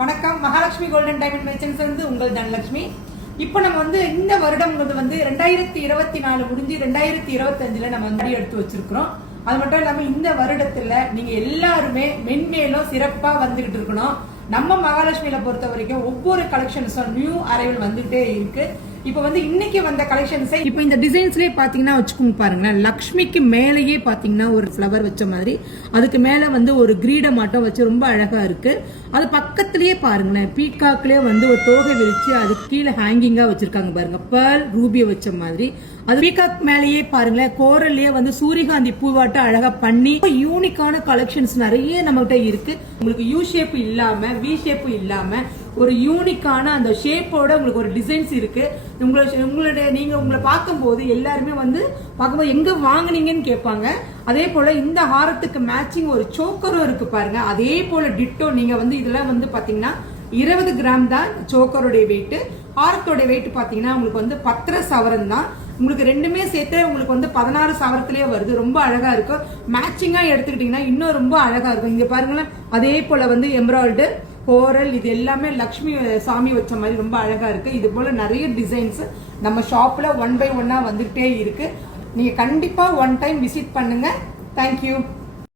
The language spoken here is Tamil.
வணக்கம். மகாலட்சுமி கோல்டன் டைமண்ட் மெர்ச்சன்ட்ஸ் வந்து உங்கள் தனலட்சுமி. இப்போ நம்ம வந்து இந்த வருடம் வந்து 2024 முடிஞ்சு 2025 நம்ம வந்து எடுத்து வச்சிருக்கிறோம். அது மட்டும் இல்லாம இந்த வருடத்துல நீங்க எல்லாருமே மென்மேலும் சிறப்பா வந்துகிட்டு இருக்கணும். நம்ம மகாலட்சுமியில பொறுத்த வரைக்கும் ஒவ்வொரு கலெக்ஷன்ஸும் நியூ அரைவல் வந்துகிட்டே இருக்கு. இப்போ வந்து இன்னைக்கு வந்த கலெக்ஷன்ஸை இப்போ இந்த டிசைன்ஸ்லேயே பார்த்தீங்கன்னா வச்சுக்கோங்க பாருங்களேன். லக்ஷ்மிக்கு மேலேயே பார்த்தீங்கன்னா ஒரு ஃப்ளவர் வச்ச மாதிரி, அதுக்கு மேலே வந்து ஒரு கிரீடை மாட்டம் வச்சு ரொம்ப அழகா இருக்கு. அது பக்கத்திலேயே பாருங்களேன், பீகாக்லேயே வந்து ஒரு தோகை விரிச்சு அதுக்கு கீழே ஹேங்கிங்கா வச்சிருக்காங்க பாருங்க, பேர்ல் ரூபியை வச்ச மாதிரி. அது பீகாக் மேலேயே பாருங்களேன், கோரல்லையே வந்து சூரியகாந்தி பூவாட்ட அழகா பண்ணி யூனிக்கான கலெக்ஷன்ஸ் நிறைய நம்மகிட்ட இருக்கு. உங்களுக்கு யூ ஷேப் இல்லாம வி ஷேப் இல்லாம ஒரு யூனிக்கான அந்த ஷேப்போட உங்களுக்கு ஒரு டிசைன்ஸ் இருக்கு. உங்களை பார்க்கும்போது எல்லாருமே வந்து பார்க்கும்போது எங்க வாங்குனீங்கன்னு கேட்பாங்க. அதே போல இந்த ஹாரத்துக்கு மேட்சிங் ஒரு சோக்கரும் இருக்கு பாருங்க. அதே போல டிட்டோ நீங்க வந்து இதெல்லாம் வந்து பாத்தீங்கன்னா 20 கிராம் தான் சோக்கருடைய வெயிட். ஹாரத்தோட வெயிட் பாத்தீங்கன்னா உங்களுக்கு வந்து 10 சவரன் தான். உங்களுக்கு ரெண்டுமே சேர்த்து உங்களுக்கு வந்து 16 சவரத்திலேயே வருது. ரொம்ப அழகா இருக்கும். மேட்சிங்கா எடுத்துக்கிட்டீங்கன்னா இன்னும் ரொம்ப அழகா இருக்கும். இங்க பாருங்களேன், அதே போல வந்து எம்ப்ராய்டு கோரல் இது எல்லாமே லக்ஷ்மி சாமி வச்ச மாதிரி ரொம்ப அழகா இருக்கு. இது போல நிறைய டிசைன்ஸ் நம்ம ஷாப்ல 1 by 1 வந்துட்டே இருக்கு. நீங்க கண்டிப்பா ஒன் டைம் விசிட் பண்ணுங்க. தேங்க்யூ.